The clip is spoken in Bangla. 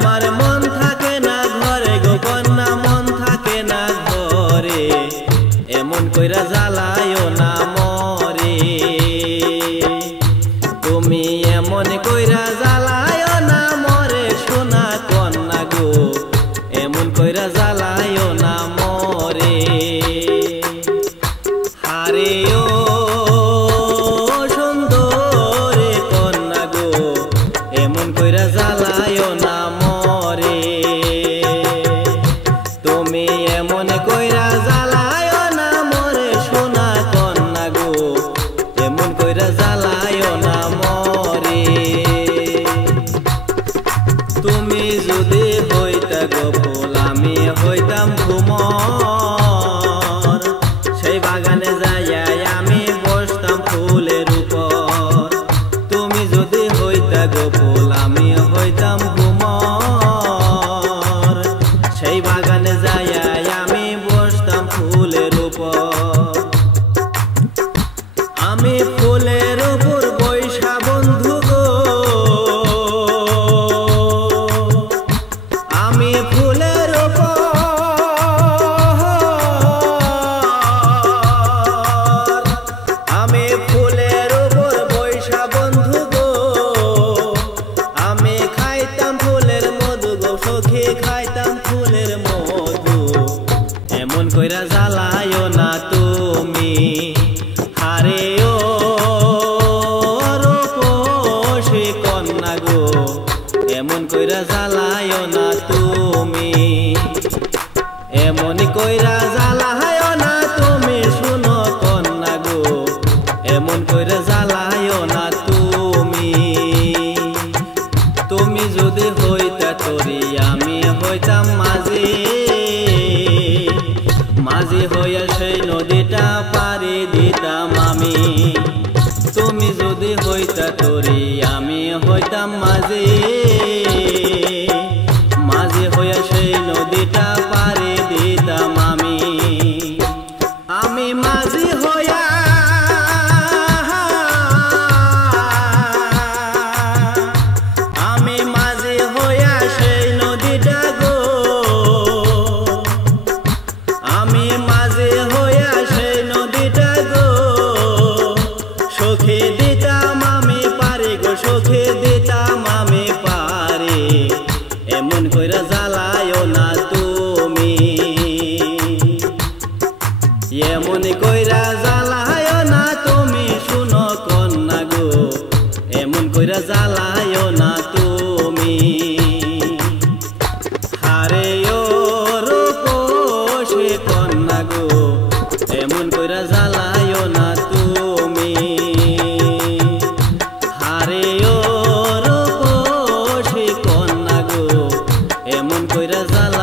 আমার মন থাকে না ঘরে গো কন্যা মন থাকে না ঘরে এমন কইরা জ্বালায়ও না মরে তুমি এমন কইরা জ্বালায়ও না মরে সোনা কন্যা গো এমন কইরা জ্বালায়ও না মরে হারে ও সুন্দরে কন্যা গো এমন কইরা জ্বালায়ও না মরে তুমি এমন কইরা জ্বালায়ও না মরে সোনা কন্যা গো এমন কইরা জ্বালায়ও না মরে তুমি যদি হইতা গো ফুল আমি হইতাম ভ্রমর সেই বাগানে যাইয়া আমি বসতাম ফুলের উপর তুমি যদি হইতা গো ফুল আমি হইতাম ভ্রমর সেই বাগানে যাইয়া আমি বসতাম ফুলের উপর আমি ফুলের উপর বৈশা বন্ধু গো আমি ফুলের উপর আমি ফুলের উপর বৈশা বন্ধু গো আমি খাইতাম ফুলের মধু গো সখী খাইতাম ফুলের মধু এমন কইরা জ্বালায়ও না তুমি হারে ও রূপসী কন্যা গো এমন কইরা জ্বালায়ও না তুমি এমন কইরা জ্বালায়ও না তুমি শুনো কন্যা গো এমন কইরা জ্বালায়ও না তুমি তুমি যদি হইতা তরি আমি হইতাম মাঝি মাঝি হইয়া সেই নদীটা পারি দিতাম আমি তুমি যদি হইতা তরি আমি হইতাম মাঝি মাঝি হইয়া সেই নদীটা পারি দিতাম আমি আমি মাঝি হইয়া আমি মাঝি হইয়া সেই নদীটা গো আমি মাঝি হইয়া সেই নদীটা গো সখী দিতাম আমি পারি গো সখী দিতাম আমি পারি এমন কইরা জ্বালায়ও না তুমি এমন কইরা জ্বালায়ও না তুমি শুনো কন্যা গো এমন কইরা জ্বালায়ও না তুমি হারে ও রূপসী কন্যা গো এমন কইরা জ্বালায়ও না তুমি হারে ও রূপসী কন্যা গো এমন কইরা জ্বালা